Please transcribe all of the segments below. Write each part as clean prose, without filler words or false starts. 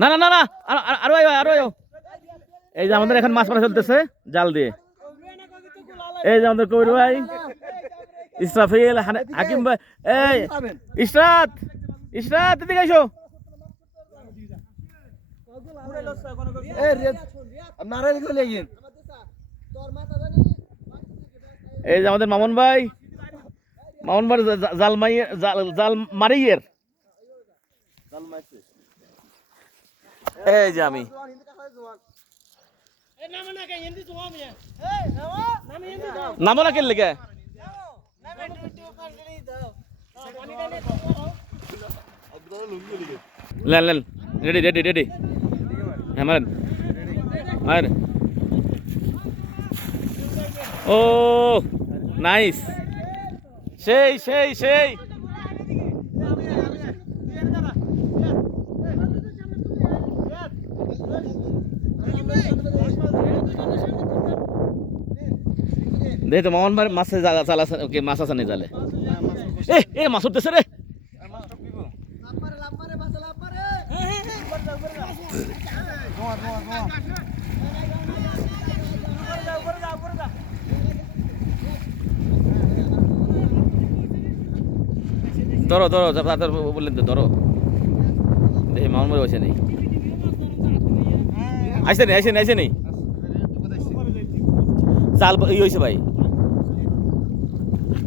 না না না না আরো আরো এই যে আমাদের এখন মাছ মারা চলতেছে জাল দিয়ে। এই যে আমাদের কবির ভাই, ইসরাফিল, হাকিম ভাই, এই ইশরাত, ইশরাত এদিকে এসো। এই যে আমাদের মামুন ভাই, মামুন ভাই জাল মারিয়ের। এই যে আমি নামো না কেন লেগে lane lane ready ready ready. হ্যাঁ মারেন মারেন। ও নাইস, সেই সেই সেই। দেখি তো মামন ভাই মাছ মাছ আছে জালে। এ মাছ উঠতেছে রে। ধরো ধরো তাড়াতাড়ি বললেন তো ধরো। দেখি মামন ভাই বসে নেই, আসে নেই আসে নেই আসে নেই। জাল ই হয়েছে ভাই,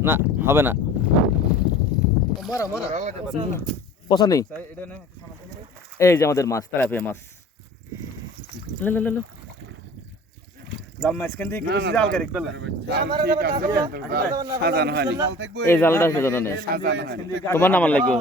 না হবে না, পচা নেই। এই যে আমাদের মাছ, তেলাপিয়া মাছ। এই জালটা সাজানো নেই, তোমার নামার লাগবে।